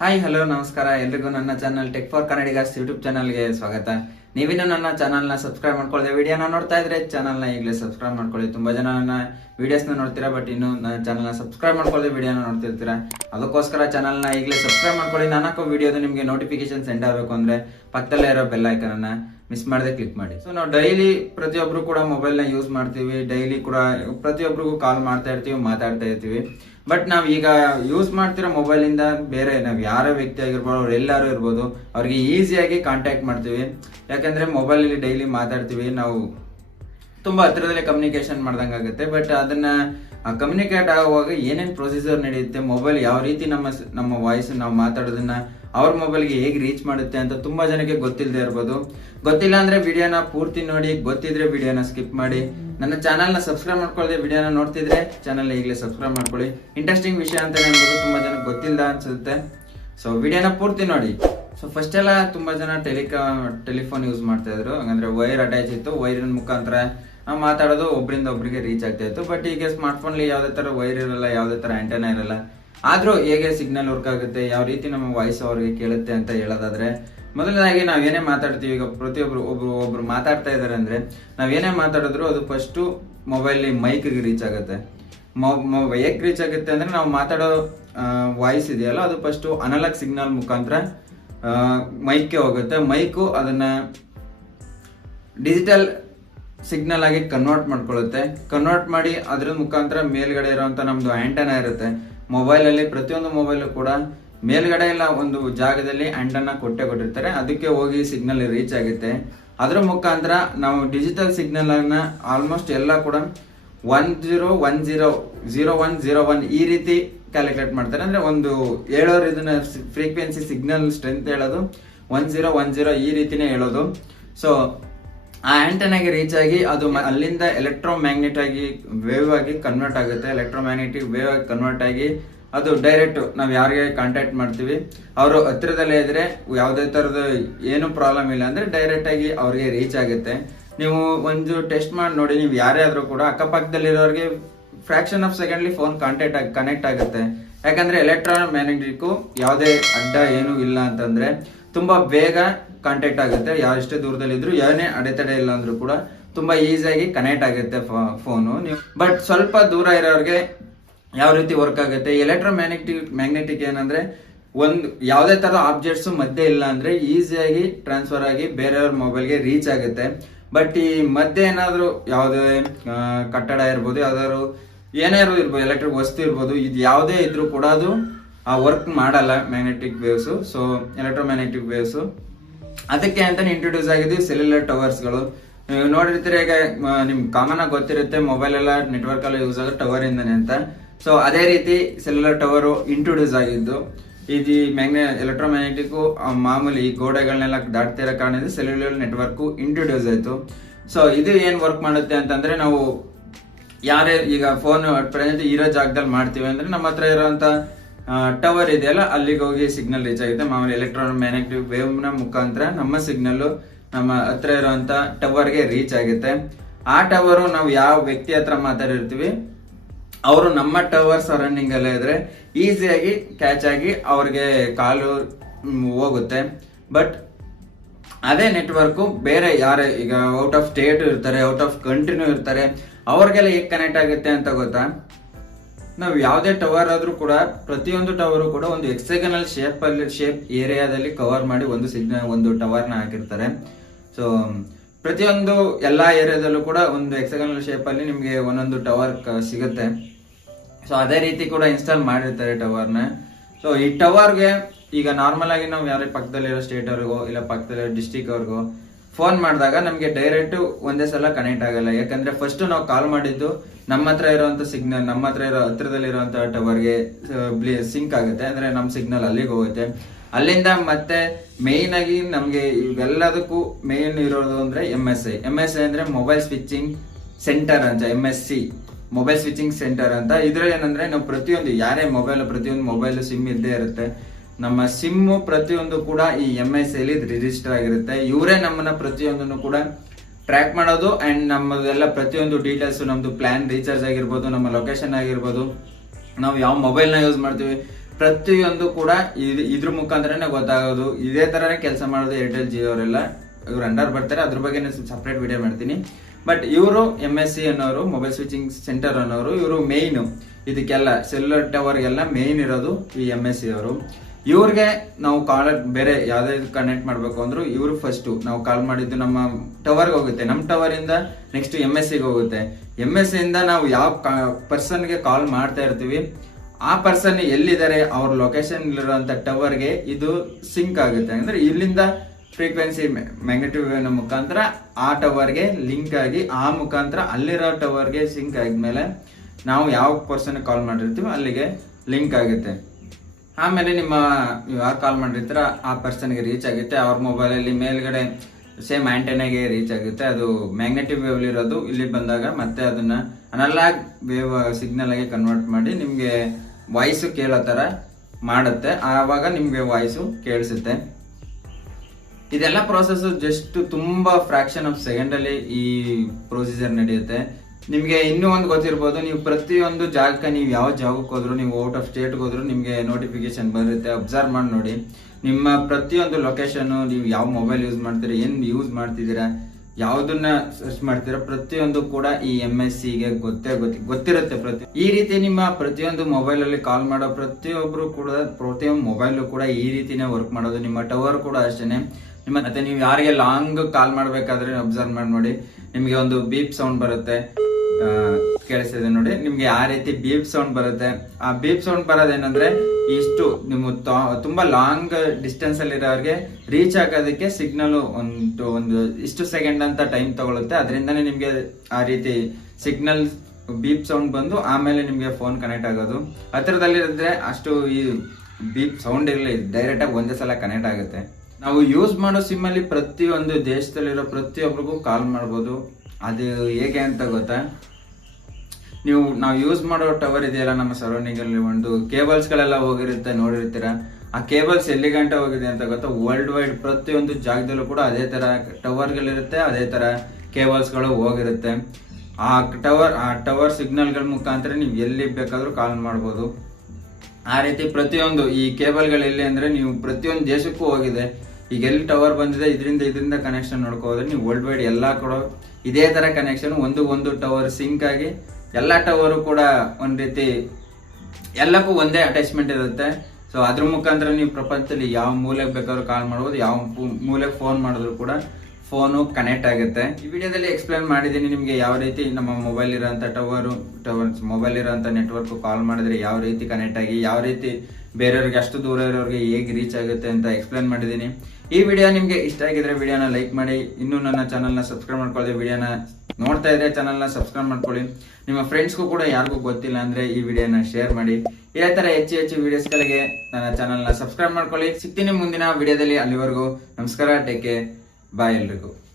Hi hello ನಮಸ್ಕಾರ ಎಲ್ರಿಗೂ ನನ್ನ ಚಾನಲ್ ಟೆಕ್ ಫಾರ್ ಕನ್ನಡಿಗರ್ಸ್ ಯೂಟ್ಯೂಬ್ ಚಾನಲ್ಗೆ ಸ್ವಾಗತ. ನೀವಿನ್ನೂ ನನ್ನ ಚಾನಲ್ನ ಸಬ್ಸ್ಕ್ರೈಬ್ ಮಾಡ್ಕೊಳ್ಳಿ, ವಿಡಿಯೋನ ನೋಡ್ತಾ ಇದ್ರೆ ಚಾನಲ್ನ ಈಗಲೇ ಸಬ್ಸ್ಕ್ರೈಬ್ ಮಾಡ್ಕೊಳ್ಳಿ. ತುಂಬಾ ಜನ ನನ್ನ ವಿಡಿಯೋಸ್ನ ನೋಡ್ತೀರಾ, ಬಟ್ ಇನ್ನು ನನ್ನ ಚಾನಲ್ನ ಸಬ್ಸ್ಕ್ರೈಬ್ ಮಾಡ್ಕೊಳ್ಳಿ, ವಿಡಿಯೋನ ನೋಡ್ತಿರ್ತೀರಾ. ಅದಕ್ಕೋಸ್ಕರ ಚಾನಲ್ನ ಈಗಲೇ ಸಬ್ಸ್ಕ್ರೈಬ್ ಮಾಡ್ಕೊಳ್ಳಿ. ನಾನು ಹಾಕೋ ವಿಡಿಯೋದು ನಿಮಗೆ ನೋಟಿಫಿಕೇಶನ್ ಸೆಂಡ್ ಆಗಬೇಕು ಅಂದ್ರೆ ಪಕ್ಕದಲ್ಲೇ ಇರೋ ಬೆಲ್ ಐಕನ್ ಅನ್ನ ಮಿಸ್ ಮಾಡದೆ ಕ್ಲಿಕ್ ಮಾಡಿ. ಸೊ ನಾವು ಡೈಲಿ ಪ್ರತಿಯೊಬ್ರು ಕೂಡ ಮೊಬೈಲ್ ನ ಯೂಸ್ ಮಾಡ್ತೀವಿ, ಡೈಲಿ ಕೂಡ ಪ್ರತಿಯೊಬ್ಬರಿಗೂ ಕಾಲ್ ಮಾಡ್ತಾ ಇರ್ತೀವಿ, ಮಾತಾಡ್ತಾ ಇರ್ತೀವಿ. ಬಟ್ ನಾವ್ ಈಗ ಯೂಸ್ ಮಾಡ್ತಿರೋ ಮೊಬೈಲ್ ಇಂದ ಬೇರೆ ನಾವ್ ಯಾರೋ ವ್ಯಕ್ತಿ ಆಗಿರ್ಬೋದು, ಅವ್ರು ಎಲ್ಲಾರು ಇರ್ಬೋದು, ಅವ್ರಿಗೆ ಈಸಿಯಾಗಿ ಕಾಂಟ್ಯಾಕ್ಟ್ ಮಾಡ್ತೀವಿ. ಯಾಕಂದ್ರೆ ಮೊಬೈಲ್ ಅಲ್ಲಿ ಡೈಲಿ ಮಾತಾಡ್ತೀವಿ, ನಾವು ತುಂಬಾ ಹತ್ತಿರದಲ್ಲೇ ಕಮ್ಯುನಿಕೇಶನ್ ಮಾಡ್ದಂಗೆ ಆಗುತ್ತೆ. ಬಟ್ ಅದನ್ನ ಕಮ್ಯುನಿಕೇಟ್ ಆಗುವಾಗ ಏನೇನ್ ಪ್ರೊಸೀಜರ್ ನಡೆಯುತ್ತೆ, ಮೊಬೈಲ್ ಯಾವ ರೀತಿ ನಮ್ಮ ವಾಯ್ಸ್ ನಾವು ಮಾತಾಡೋದನ್ನ ಅವ್ರ ಮೊಬೈಲ್ಗೆ ಹೇಗೆ ರೀಚ್ ಮಾಡುತ್ತೆ ಅಂತ ತುಂಬಾ ಜನಕ್ಕೆ ಗೊತ್ತಿಲ್ಲದೆ ಇರ್ಬೋದು. ಗೊತ್ತಿಲ್ಲ ಅಂದ್ರೆ ವಿಡಿಯೋನ ಪೂರ್ತಿ ನೋಡಿ, ಗೊತ್ತಿದ್ರೆ ವಿಡಿಯೋನ ಸ್ಕಿಪ್ ಮಾಡಿ. ನನ್ನ ಚಾನಲ್ನ ಸಬ್ಸ್ಕ್ರೈಬ್ ಮಾಡ್ಕೊಳ್ಳದೆ ವಿಡಿಯೋನ ನೋಡ್ತಿದ್ರೆ ಚಾನಲ್ ಈಗಲೇ ಸಬ್ಸ್ಕ್ರೈಬ್ ಮಾಡ್ಕೊಳ್ಳಿ. ಇಂಟ್ರೆಸ್ಟಿಂಗ್ ವಿಷಯ ಅಂತಾನೆ ಅನ್ಬೋದು, ತುಂಬಾ ಜನ ಗೊತ್ತಿಲ್ಲ ಅನ್ಸುತ್ತೆ. ಸೊ ವಿಡಿಯೋನ ಪೂರ್ತಿ ನೋಡಿ. ಸೊ ಫಸ್ಟ್ ಎಲ್ಲ ತುಂಬಾ ಜನ ಟೆಲಿಫೋನ್ ಯೂಸ್ ಮಾಡ್ತಾ ಇದ್ರು, ಹಂಗಂದ್ರೆ ವೈರ್ ಅಟ್ಯಾಚ್ ಇತ್ತು, ವೈರಿನ ಮುಖಾಂತರ ಮಾತಾಡೋದು ಒಬ್ರಿಂದ ಒಬ್ರಿಗೆ ರೀಚ್ ಆಗ್ತಾ ಇತ್ತು. ಬಟ್ ಈಗ ಸ್ಮಾರ್ಟ್ ಫೋನ್ ಯಾವುದೇ ತರ ವೈರ್ ಇರಲ್ಲ, ಯಾವುದೇ ತರ ಆಂಟೆನಾ ಇರಲ್ಲ. ಆದ್ರೂ ಹೇಗೆ ಸಿಗ್ನಲ್ ವರ್ಕ್ ಆಗುತ್ತೆ, ಯಾವ ರೀತಿ ನಮ್ಮ ವಾಯ್ಸ್ ಅವ್ರಿಗೆ ಕೇಳುತ್ತೆ ಅಂತ ಹೇಳೋದಾದ್ರೆ, ಮೊದಲನೇದಾಗಿ ನಾವೇನೇ ಮಾತಾಡ್ತೀವಿ, ಈಗ ಪ್ರತಿಯೊಬ್ರು ಒಬ್ರು ಮಾತಾಡ್ತಾ ಇದಾರೆ ಅಂದ್ರೆ ನಾವೇನೇ ಮಾತಾಡಿದ್ರು ಅದು ಫಸ್ಟ್ ಮೊಬೈಲ್ ಮೈಕ್ ರೀಚ್ ಆಗುತ್ತೆ. ಹೇಗೆ ರೀಚ್ ಆಗುತ್ತೆ ಅಂದ್ರೆ ನಾವು ಮಾತಾಡೋ ವಾಯ್ಸ್ ಇದೆಯಲ್ಲ, ಅದು ಫಸ್ಟ್ ಅನಲಾಗ್ ಸಿಗ್ನಲ್ ಮುಖಾಂತರ ಮೈಕ್ಗೆ ಹೋಗುತ್ತೆ. ಮೈಕು ಅದನ್ನ ಡಿಜಿಟಲ್ ಸಿಗ್ನಲ್ ಆಗಿ ಕನ್ವರ್ಟ್ ಮಾಡ್ಕೊಳ್ಳುತ್ತೆ. ಕನ್ವರ್ಟ್ ಮಾಡಿ ಅದ್ರ ಮುಖಾಂತರ ಮೇಲ್ಗಡೆ ಇರುವಂತ ನಮ್ದು ಆಂಟೆನಾ ಇರುತ್ತೆ ಮೊಬೈಲ್ ಅಲ್ಲಿ. ಪ್ರತಿಯೊಂದು ಮೊಬೈಲ್ ಕೂಡ ಮೇಲ್ಗಡೆ ಇಲ್ಲ ಒಂದು ಜಾಗದಲ್ಲಿ ಆಂಟೆನಾ ಕೊಟ್ಟಿರ್ತಾರೆ, ಅದಕ್ಕೆ ಹೋಗಿ ಸಿಗ್ನಲ್ ರೀಚ್ ಆಗುತ್ತೆ. ಅದ್ರ ಮುಖಾಂತರ ನಾವು ಡಿಜಿಟಲ್ ಸಿಗ್ನಲ್ ಅನ್ನ ಆಲ್ಮೋಸ್ಟ್ ಎಲ್ಲ ಕೂಡ 10100101 ಈ ರೀತಿ ಕ್ಯಾಲ್ಕುಲೇಟ್ ಮಾಡ್ತಾರೆ. ಅಂದ್ರೆ ಒಂದು ಹೇಳೋರು ಇದನ್ನ ಫ್ರೀಕ್ವೆನ್ಸಿ ಸಿಗ್ನಲ್ ಸ್ಟ್ರೆಂತ್ ಹೇಳೋದು 1010 ಈ ರೀತಿನೇ ಹೇಳೋದು. ಸೊ ಆ ಆಂಟೆನಾಗೆ ರೀಚ್ ಆಗಿ ಅದು ಅಲ್ಲಿಂದ ಎಲೆಕ್ಟ್ರೋಮ್ಯಾಗ್ನೆಟ್ ಆಗಿ ವೇವ್ ಆಗಿ ಕನ್ವರ್ಟ್ ಆಗುತ್ತೆ. ಎಲೆಕ್ಟ್ರೋಮ್ಯಾಗ್ನೆಟಿಕ್ ವೇವ್ ಆಗಿ ಕನ್ವರ್ಟ್ ಆಗಿ ಅದು ಡೈರೆಕ್ಟ್ ನಾವ್ ಯಾರಿಗೆ ಕಾಂಟ್ಯಾಕ್ಟ್ ಮಾಡ್ತೀವಿ, ಅವರು ಹತ್ತಿರದಲ್ಲೇ ಇದ್ರೆ ಯಾವುದೇ ತರದ ಏನು ಪ್ರಾಬ್ಲಮ್ ಇಲ್ಲ ಅಂದ್ರೆ ಡೈರೆಕ್ಟ್ ಆಗಿ ಅವ್ರಿಗೆ ರೀಚ್ ಆಗುತ್ತೆ. ನೀವು ಒಂದು ಟೆಸ್ಟ್ ಮಾಡಿ ನೋಡಿ, ನೀವು ಯಾರೇ ಆದ್ರೂ ಕೂಡ ಅಕ್ಕಪಕ್ಕದಲ್ಲಿರೋರಿಗೆ ಫ್ರಾಕ್ಷನ್ ಆಫ್ ಸೆಕೆಂಡ್ಲಿ ಫೋನ್ ಕನೆಕ್ಟ್ ಆಗುತ್ತೆ. ಯಾಕಂದ್ರೆ ಎಲೆಕ್ಟ್ರೋಮ್ಯಾಗ್ನೆಟಿಕ್ ಯಾವುದೇ ಅಡ್ಡ ಏನು ಇಲ್ಲ ಅಂತಂದ್ರೆ ತುಂಬಾ ಬೇಗ ಕಾಂಟ್ಯಾಕ್ಟ್ ಆಗುತ್ತೆ. ಎಷ್ಟೇ ದೂರದಲ್ಲಿ ಇದ್ರು, ಏನೇ ಅಡೆತಡೆ ಇಲ್ಲ ಅಂದ್ರೂ ಕೂಡ ತುಂಬಾ ಈಸಿಯಾಗಿ ಕನೆಕ್ಟ್ ಆಗುತ್ತೆ ಫೋನು. ಬಟ್ ಸ್ವಲ್ಪ ದೂರ ಇರೋರಿಗೆ ಯಾವ ರೀತಿ ವರ್ಕ್ ಆಗುತ್ತೆ, ಮ್ಯಾಗ್ನೆಟಿಕ್ ಏನಂದ್ರೆ ಒಂದು ಯಾವುದೇ ತರ ಆಬ್ಜೆಕ್ಟ್ಸ್ ಮಧ್ಯೆ ಇಲ್ಲ ಅಂದ್ರೆ ಈಸಿಯಾಗಿ ಟ್ರಾನ್ಸ್ಫರ್ ಆಗಿ ಬೇರೆಯವ್ರ ಮೊಬೈಲ್ಗೆ ರೀಚ್ ಆಗುತ್ತೆ. ಬಟ್ ಈ ಮಧ್ಯೆ ಏನಾದ್ರು ಯಾವುದೇ ಕಟ್ಟಡ ಇರ್ಬೋದು, ಯಾವ್ದಾದ್ರು ಏನೇ ಇರ್ಬೋದು, ಎಲೆಕ್ಟ್ರಿಕ್ ವಸ್ತು ಇರ್ಬೋದು, ಇದು ಯಾವುದೇ ಇದ್ರೂ ಕೂಡ ಅದು ಆ ವರ್ಕ್ ಮಾಡಲ್ಲ magnetic waves. So electromagnetic waves ಅದಕ್ಕೆ ಅಂತಾನೆ ಇಂಟ್ರೊಡ್ಯೂಸ್ ಆಗಿದ್ವಿ ಸೆಲ್ಯುಲರ್ ಟವರ್ಸ್ಗಳು. ನೀವು ನೋಡಿರ್ತೀರಿ, ಈಗ ನಿಮ್ ಕಾಮನ್ ಆಗಿ ಗೊತ್ತಿರುತ್ತೆ, ಮೊಬೈಲ್ ಎಲ್ಲ ನೆಟ್ವರ್ಕ್ ಎಲ್ಲ ಯೂಸ್ ಆಗೋ ಟವರ್ ಇಂದಾನೆ ಅಂತ. ಸೊ ಅದೇ ರೀತಿ ಸೆಲ್ಯುಲರ್ ಟವರ್ ಇಂಟ್ರೊಡ್ಯೂಸ್ ಆಗಿದ್ದು. ಇದು ಎಲೆಕ್ಟ್ರೋಮ್ಯಾಗ್ನೆಟಿಕ್ ಮಾಮೂಲಿ ಗೋಡೆಗಳನ್ನೆಲ್ಲ ದಾಟ್ತಿರೋ ಕಾರಣದಿಂದ ಸೆಲ್ಯುಲರ್ ನೆಟ್ವರ್ಕ್ ಇಂಟ್ರೊಡ್ಯೂಸ್ ಆಯ್ತು. ಸೊ ಇದು ಏನ್ ವರ್ಕ್ ಮಾಡುತ್ತೆ ಅಂತಂದ್ರೆ, ನಾವು ಯಾರೇ ಈಗ ಫೋನ್ ಪ್ರೆಸೆಂಟ್ ಇರೋ ಜಾಗದಲ್ಲಿ ಮಾಡ್ತೀವಿ ಅಂದ್ರೆ ನಮ್ಮ ಹತ್ರ ಇರುವಂತ ಟವರ್ ಇದೆಯಲ್ಲ, ಅಲ್ಲಿಗೆ ಹೋಗಿ ಸಿಗ್ನಲ್ ರೀಚ್ ಆಗುತ್ತೆ. ಮಾಮೂಲಿ ಎಲೆಕ್ಟ್ರೋಮ್ಯಾಗ್ನೆಟಿಕ್ ವೇವ್ ನ ಮುಖಾಂತರ ನಮ್ಮ ಸಿಗ್ನಲ್ ನಮ್ಮ ಹತ್ರ ಇರುವಂತ ಟವರ್ಗೆ ರೀಚ್ ಆಗುತ್ತೆ. ಆ ಟವರ್ ನಾವು ಯಾವ ವ್ಯಕ್ತಿ ಹತ್ರ ಮಾತಾಡಿರ್ತೀವಿ, ಅವರು ನಮ್ಮ ಟವರ್ ಸರೌಂಡಿಂಗ್ ಅಲ್ಲೇ ಇದ್ರೆ ಈಸಿಯಾಗಿ ಕ್ಯಾಚ್ ಆಗಿ ಅವ್ರಿಗೆ ಕಾಲು ಹೋಗುತ್ತೆ. ಬಟ್ ಅದೇ ನೆಟ್ವರ್ಕ್ ಬೇರೆ ಯಾರೇ ಈಗ ಔಟ್ ಆಫ್ ಸ್ಟೇಟ್ ಇರ್ತಾರೆ, ಔಟ್ ಆಫ್ ಕಂಟ್ರಿನೂ ಇರ್ತಾರೆ, ಅವ್ರಿಗೆಲ್ಲ ಹೇಗೆ ಕನೆಕ್ಟ್ ಆಗುತ್ತೆ ಅಂತ ಗೊತ್ತಾ? ನಾವು ಯಾವುದೇ ಟವರ್ ಆದ್ರೂ ಕೂಡ ಪ್ರತಿಯೊಂದು ಟವರ್ ಕೂಡ ಒಂದು ಎಕ್ಸೆಗನಲ್ ಶೇಪ್ ಏರಿಯಾದಲ್ಲಿ ಕವರ್ ಮಾಡಿ ಒಂದು ಟವರ್ ನ ಹಾಕಿರ್ತಾರೆ. ಸೊ ಪ್ರತಿಯೊಂದು ಎಲ್ಲಾ ಏರಿಯಾದಲ್ಲೂ ಕೂಡ ಒಂದು ಎಕ್ಸೆಗನಲ್ ಶೇಪ್ ಅಲ್ಲಿ ನಿಮ್ಗೆ ಒಂದೊಂದು ಟವರ್ ಸಿಗುತ್ತೆ. ಸೊ ಅದೇ ರೀತಿ ಕೂಡ ಇನ್ಸ್ಟಾಲ್ ಮಾಡಿರ್ತಾರೆ ಟವರ್ನ. ಸೊ ಈ ಟವರ್ಗೆ ಈಗ ನಾರ್ಮಲ್ ಆಗಿ ನಾವು ಯಾರೇ ಪಕ್ಕದಲ್ಲಿರೋ ಸ್ಟೇಟ್ ಅವ್ರಿಗೋ ಇಲ್ಲ ಪಕ್ಕದಲ್ಲಿರೋ ಡಿಸ್ಟಿಕ್ ಅವ್ರಿಗೋ ಫೋನ್ ಮಾಡಿದಾಗ ನಮ್ಗೆ ಡೈರೆಕ್ಟ್ ಒಂದೇ ಸಲ ಕನೆಕ್ಟ್ ಆಗಲ್ಲ. ಯಾಕಂದ್ರೆ ಫಸ್ಟ್ ನಾವು ಕಾಲ್ ಮಾಡಿದ್ದು ನಮ್ಮ ಹತ್ರ ಇರುವಂತ ಸಿಗ್ನಲ್, ನಮ್ಮ ಹತ್ರ ಇರೋ ಹತ್ರದಲ್ಲಿರುವಂತ ಟವರ್ಗೆ ಸಿಂಕ್ ಆಗುತ್ತೆ, ಅಂದ್ರೆ ನಮ್ ಸಿಗ್ನಲ್ ಅಲ್ಲಿಗೆ ಹೋಗುತ್ತೆ. ಅಲ್ಲಿಂದ ಮತ್ತೆ ಮೇನ್ ಆಗಿ ನಮ್ಗೆ ಇವೆಲ್ಲದಕ್ಕೂ ಮೇನ್ ಇರೋದು ಅಂದ್ರೆ MSI ಅಂದ್ರೆ ಮೊಬೈಲ್ ಸ್ವಿಚಿಂಗ್ ಸೆಂಟರ್ ಅಂತ, MSC ಮೊಬೈಲ್ ಸ್ವಿಚಿಂಗ್ ಸೆಂಟರ್ ಅಂತ. ಇದ್ರಲ್ಲಿ ಏನಂದ್ರೆ ನಾವು ಪ್ರತಿಯೊಂದು ಪ್ರತಿಯೊಂದು ಮೊಬೈಲ್ ಸಿಮ್ ಇದ್ದೇ ಇರುತ್ತೆ. ನಮ್ಮ ಸಿಮ್ ಪ್ರತಿಯೊಂದು ಕೂಡ ಈ MSI ಅಲ್ಲಿ ರಿಜಿಸ್ಟರ್ ಆಗಿರುತ್ತೆ. ಇವರೇ ನಮ್ಮನ್ನ ಪ್ರತಿಯೊಂದನ್ನು ಕೂಡ ಟ್ರ್ಯಾಕ್ ಮಾಡೋದು ಅಂಡ್ ನಮ್ಮದೆಲ್ಲ ಪ್ರತಿಯೊಂದು ಡೀಟೇಲ್ಸ್, ನಮ್ದು ಪ್ಲಾನ್ ರೀಚಾರ್ಜ್ ಆಗಿರ್ಬೋದು, ನಮ್ಮ ಲೊಕೇಶನ್ ಆಗಿರ್ಬೋದು, ನಾವು ಯಾವ ಮೊಬೈಲ್ ನ ಯೂಸ್ ಮಾಡ್ತೀವಿ, ಪ್ರತಿಯೊಂದು ಕೂಡ ಇದ್ರ ಮುಖಾಂತರನೇ ಗೊತ್ತಾಗೋದು. ಇದೇ ತರನೇ ಕೆಲಸ ಮಾಡೋದು ಏರ್ಟೆಲ್ ಜಿಯೋ ಅವರೆಲ್ಲ, ಇವ್ರು ಅಂಡರ್ ಬರ್ತಾರೆ, ಅದ್ರ ಬಗ್ಗೆ ಸಪ್ರೇಟ್ ವಿಡಿಯೋ ಮಾಡ್ತೀನಿ. ಬಟ್ ಇವರು MSC ಅನ್ನೋರು, ಮೊಬೈಲ್ ಸ್ವಿಚಿಂಗ್ ಸೆಂಟರ್ ಅನ್ನೋರು, ಇವರು ಮೇಯ್ನು ಇದಕ್ಕೆಲ್ಲ ಸೆಲ್ಯುಲರ್ ಟವರ್ಗೆಲ್ಲ ಮೇಯ್ನ್ ಇರೋದು ಈ MSC ಅವರು. ಇವ್ರಿಗೆ ನಾವು ಕಾಲ್ ಬೇರೆ ಯಾವ್ದೇ ಕನೆಕ್ಟ್ ಮಾಡ್ಬೇಕು ಅಂದ್ರು ಇವರು ಫಸ್ಟ್ ನಾವು ಕಾಲ್ ಮಾಡಿದ್ದು ನಮ್ಮ ಟವರ್ಗೆ ಹೋಗುತ್ತೆ, ನಮ್ಮ ಟವರ್ ಇಂದ ನೆಕ್ಸ್ಟ್ MSCಗೆ ಹೋಗುತ್ತೆ. MSC ಇಂದ ನಾವು ಯಾವ ಪರ್ಸನ್ಗೆ ಕಾಲ್ ಮಾಡ್ತಾ ಇರ್ತೀವಿ ಆ ಪರ್ಸನ್ ಎಲ್ಲಿದ್ದಾರೆ ಅವ್ರ ಲೊಕೇಶನ್ ಇರುವಂತ ಟವರ್ಗೆ ಇದು ಸಿಂಕ್ ಆಗುತ್ತೆ. ಅಂದ್ರೆ ಇಲ್ಲಿಂದ ಫ್ರೀಕ್ವೆನ್ಸಿ ಮ್ಯಾಗ್ನೆಟಿಕ್ ವೇವ್ ಮುಖಾಂತರ ಆ ಟವರ್ಗೆ ಲಿಂಕ್ ಆಗಿ ಆ ಮುಖಾಂತರ ಅಲ್ಲಿರೋ ಟವರ್ಗೆ ಸಿಂಕ್ ಆದ್ಮೇಲೆ ನಾವು ಯಾವ ಪರ್ಸನ್ ಕಾಲ್ ಮಾಡಿರ್ತೀವಿ ಅಲ್ಲಿಗೆ ಲಿಂಕ್ ಆಗುತ್ತೆ. ಆಮೇಲೆ ನೀವು ಯಾರು ಕಾಲ್ ಮಾಡಿರ್ತೀರ ಆ ಪರ್ಸನ್ಗೆ ರೀಚ್ ಆಗುತ್ತೆ. ಅವ್ರ ಮೊಬೈಲಲ್ಲಿ ಮೇಲ್ಗಡೆ ಸೇಮ್ ಆಂಟೆನಾಗೆ ರೀಚ್ ಆಗುತ್ತೆ. ಅದು ಮ್ಯಾಗ್ನೆಟಿಕ್ ವೇವ್ ಇರೋದು ಇಲ್ಲಿ ಬಂದಾಗ ಮತ್ತೆ ಅದನ್ನ ಅನಲಾಗ್ ವೇವ್ ಸಿಗ್ನಲ್ ಆಗಿ ಕನ್ವರ್ಟ್ ಮಾಡಿ ನಿಮ್ಗೆ ವಾಯ್ಸ್ ಕೇಳೋ ತರ ಮಾಡುತ್ತೆ. ಆವಾಗ ನಿಮ್ಗೆ ವಾಯ್ಸು ಕೇಳಿಸುತ್ತೆ. ಇದೆಲ್ಲ ಪ್ರೋಸೆಸ್ ಜಸ್ಟ್ ತುಂಬಾ ಫ್ರಾಕ್ಷನ್ ಆಫ್ ಸೆಕೆಂಡ್ ಅಲ್ಲಿ ಈ ಪ್ರೊಸೀಜರ್ ನಡೆಯುತ್ತೆ. ನಿಮ್ಗೆ ಇನ್ನೂ ಒಂದು ಗೊತ್ತಿರ್ಬೋದು, ನೀವು ಪ್ರತಿಯೊಂದು ಜಾಗಕ್ಕೆ ನೀವು ಯಾವ ಜಾಗಕ್ಕೆ ಹೋದ್ರು, ನೀವು ಔಟ್ ಆಫ್ ಸ್ಟೇಟ್ಗೆ ಹೋದ್ರು ನಿಮ್ಗೆ ನೋಟಿಫಿಕೇಶನ್ ಬರುತ್ತೆ. ಅಬ್ಸರ್ವ್ ಮಾಡಿ ನೋಡಿ, ನಿಮ್ಮ ಪ್ರತಿಯೊಂದು ಲೊಕೇಶನ್, ನೀವು ಯಾವ ಮೊಬೈಲ್ ಯೂಸ್ ಮಾಡ್ತೀರಾ, ಏನ್ ಯೂಸ್ ಮಾಡ್ತಿದ್ದೀರಾ, ಯಾವ್ದನ್ನ ಸರ್ಚ್ ಮಾಡ್ತೀರಾ, ಪ್ರತಿಯೊಂದು ಕೂಡ ಈ MSCಗೆ ಗೊತ್ತಿರುತ್ತೆ. ಈ ರೀತಿ ನಿಮ್ಮ ಪ್ರತಿಯೊಂದು ಮೊಬೈಲ್ ಅಲ್ಲಿ ಕಾಲ್ ಮಾಡೋ ಪ್ರತಿಯೊಬ್ರು ಕೂಡ ಪ್ರತಿಯೊಂದು ಮೊಬೈಲ್ ಕೂಡ ಈ ರೀತಿನೇ ವರ್ಕ್ ಮಾಡೋದು. ನಿಮ್ಮ ಟವರ್ ಕೂಡ ಅಷ್ಟೇನೆ. ಮತ್ತೆ ನೀವು ಯಾರಿಗೆ ಲಾಂಗ್ ಕಾಲ್ ಮಾಡ್ಬೇಕಾದ್ರೆ ಅಬ್ಸರ್ವ್ ಮಾಡಿ ನೋಡಿ, ನಿಮ್ಗೆ ಒಂದು ಬೀಪ್ ಸೌಂಡ್ ಬರುತ್ತೆ, ಕೇಳಿಸ್ತಿದೆ ನೋಡಿ, ನಿಮ್ಗೆ ಆ ರೀತಿ ಬೀಪ್ ಸೌಂಡ್ ಬರುತ್ತೆ. ಆ ಬೀಪ್ ಸೌಂಡ್ ಬರೋದೇನಂದ್ರೆ ಇಷ್ಟು ನಿಮ್ಮ ತುಂಬಾ ಲಾಂಗ್ ಡಿಸ್ಟೆನ್ಸ್ ಅಲ್ಲಿ ಇರೋರಿಗೆ ರೀಚ್ ಆಗೋದಕ್ಕೆ ಸಿಗ್ನಲ್ ಒಂದು ಇಷ್ಟು ಸೆಕೆಂಡ್ ಅಂತ ಟೈಮ್ ತಗೊಳುತ್ತೆ. ಅದರಿಂದನೇ ನಿಮ್ಗೆ ಆ ರೀತಿ ಸಿಗ್ನಲ್ ಬೀಪ್ ಸೌಂಡ್ ಬಂದು ಆಮೇಲೆ ನಿಮ್ಗೆ ಫೋನ್ ಕನೆಕ್ಟ್ ಆಗೋದು. ಹತ್ತಿರದಲ್ಲಿರಿದ್ರೆ ಅಷ್ಟು ಈ ಬೀಪ್ ಸೌಂಡ್ ಇರಲಿ, ಡೈರೆಕ್ಟ್ ಆಗಿ ಒಂದೇ ಸಲ ಕನೆಕ್ಟ್ ಆಗುತ್ತೆ. ನಾವು ಯೂಸ್ ಮಾಡೋ ಸಿಮ್ ಅಲ್ಲಿ ಪ್ರತಿಯೊಂದು ದೇಶದಲ್ಲಿರೋ ಪ್ರತಿಯೊಬ್ಬರಿಗೂ ಕಾಲ್ ಮಾಡ್ಬೋದು. ಅದು ಹೇಗೆ ಅಂತ ಗೊತ್ತಾ, ನಾವು ಯೂಸ್ ಮಾಡೋ ಟವರ್ ಇದೆಯಲ್ಲ ನಮ್ಮ ಸರೌಂಡಿಂಗ್ ಅಲ್ಲಿ, ಒಂದು ಕೇಬಲ್ಸ್ ಗಳೆಲ್ಲ ಹೋಗಿರುತ್ತೆ, ನೋಡಿರ್ತೀರ. ಆ ಕೇಬಲ್ಸ್ ಎಲ್ಲಿ ಗಂಟೆ ಹೋಗಿದೆ ಅಂತ ಗೊತ್ತಾ, ವರ್ಲ್ಡ್ ವೈಡ್ ಪ್ರತಿಯೊಂದು ಜಾಗದಲ್ಲೂ ಕೂಡ ಅದೇ ತರ ಟವರ್ ಗಳಿರುತ್ತೆ, ಅದೇ ತರ ಕೇಬಲ್ಸ್ ಗಳು ಹೋಗಿರುತ್ತೆ. ಆ ಟವರ್ ಸಿಗ್ನಲ್ ಗಳ ಮುಖಾಂತರ ನೀವು ಎಲ್ಲಿ ಬೇಕಾದ್ರೂ ಕಾಲ್ ಮಾಡ್ಬೋದು. ಆ ರೀತಿ ಪ್ರತಿಯೊಂದು ಈ ಕೇಬಲ್ ಗಳು ಎಲ್ಲಿ ಅಂದ್ರೆ ನೀವು ಪ್ರತಿಯೊಂದು ದೇಶಕ್ಕೂ ಹೋಗಿದೆ. ಈಗ ಎಲ್ಲಿ ಟವರ್ ಬಂದಿದೆ ಇದರಿಂದ ಕನೆಕ್ಷನ್ ನೋಡ್ಕೋದ್ರೆ ನೀವು ವರ್ಲ್ಡ್ ವೈಡ್ ಎಲ್ಲಾ ಕೂಡ ಇದೇ ತರ ಕನೆಕ್ಷನ್, ಒಂದು ಟವರ್ ಸಿಂಕ್ ಆಗಿ ಎಲ್ಲಾ ಟವರ್ ಕೂಡ ಒಂದ್ ರೀತಿ ಎಲ್ಲಕ್ಕೂ ಒಂದೇ ಅಟ್ಯಾಚ್ಮೆಂಟ್ ಇರುತ್ತೆ. ಸೊ ಅದ್ರ ಮುಖಾಂತರ ನೀವು ಪ್ರಪಂಚದಲ್ಲಿ ಯಾವ ಮೂಲೆಗೆ ಬೇಕಾದ್ರೂ ಕಾಲ್ ಮಾಡ್ಬೋದು, ಯಾವ ಮೂಲೆಗೆ ಫೋನ್ ಮಾಡಿದ್ರು ಕೂಡ ಫೋನು ಕನೆಕ್ಟ್ ಆಗುತ್ತೆ. ಈ ವಿಡಿಯೋದಲ್ಲಿ ಎಕ್ಸ್ಪ್ಲೇನ್ ಮಾಡಿದ್ದೀನಿ ನಿಮ್ಗೆ ಯಾವ ರೀತಿ ನಮ್ಮ ಮೊಬೈಲ್ ಇರೋಂಥ ಮೊಬೈಲ್ ಇರೋಂಥ ನೆಟ್ವರ್ಕ್ ಕಾಲ್ ಮಾಡಿದ್ರೆ ಯಾವ ರೀತಿ ಕನೆಕ್ಟ್ ಆಗಿ ಯಾವ ರೀತಿ ಬೇರೆಯವ್ರಿಗೆ ಅಷ್ಟು ದೂರ ಇರೋರಿಗೆ ಹೇಗೆ ರೀಚ್ ಆಗುತ್ತೆ ಅಂತ ಎಕ್ಸ್ಪ್ಲೇನ್ ಮಾಡಿದ್ದೀನಿ. ಈ ವಿಡಿಯೋ ನಿಮ್ಗೆ ಇಷ್ಟ ಆಗಿದ್ರೆ ವಿಡಿಯೋನ ಲೈಕ್ ಮಾಡಿ, ಇನ್ನೂ ನನ್ನ ಚಾನಲ್ನ ಸಬ್ಸ್ಕ್ರೈಬ್ ಮಾಡ್ಕೊಳ್ಳಿ. ವಿಡಿಯೋನ ನೋಡ್ತಾ ಇದ್ರೆ ಚಾನಲ್ನ ಸಬ್ಸ್ಕ್ರೈಬ್ ಮಾಡ್ಕೊಳ್ಳಿ. ನಿಮ್ಮ ಫ್ರೆಂಡ್ಸ್ಗೂ ಕೂಡ ಯಾರಿಗೂ ಗೊತ್ತಿಲ್ಲ ಅಂದ್ರೆ ಈ ವಿಡಿಯೋನ ಶೇರ್ ಮಾಡಿ. ಇದೇ ತರ ಹೆಚ್ಚು ವಿಡಿಯೋಸ್ಗಳಿಗೆ ನನ್ನ ಚಾನಲ್ನ ಸಬ್ಸ್ಕ್ರೈಬ್ ಮಾಡ್ಕೊಳ್ಳಿ. ಸಿಗ್ತೀನಿ ಮುಂದಿನ ವಿಡಿಯೋದಲ್ಲಿ. ಅಲ್ಲಿವರೆಗೂ ನಮಸ್ಕಾರ, ಟೇಕ್ ಕೇರ್, ಬಾಯ್ ಎಲ್ರಿಗೂ.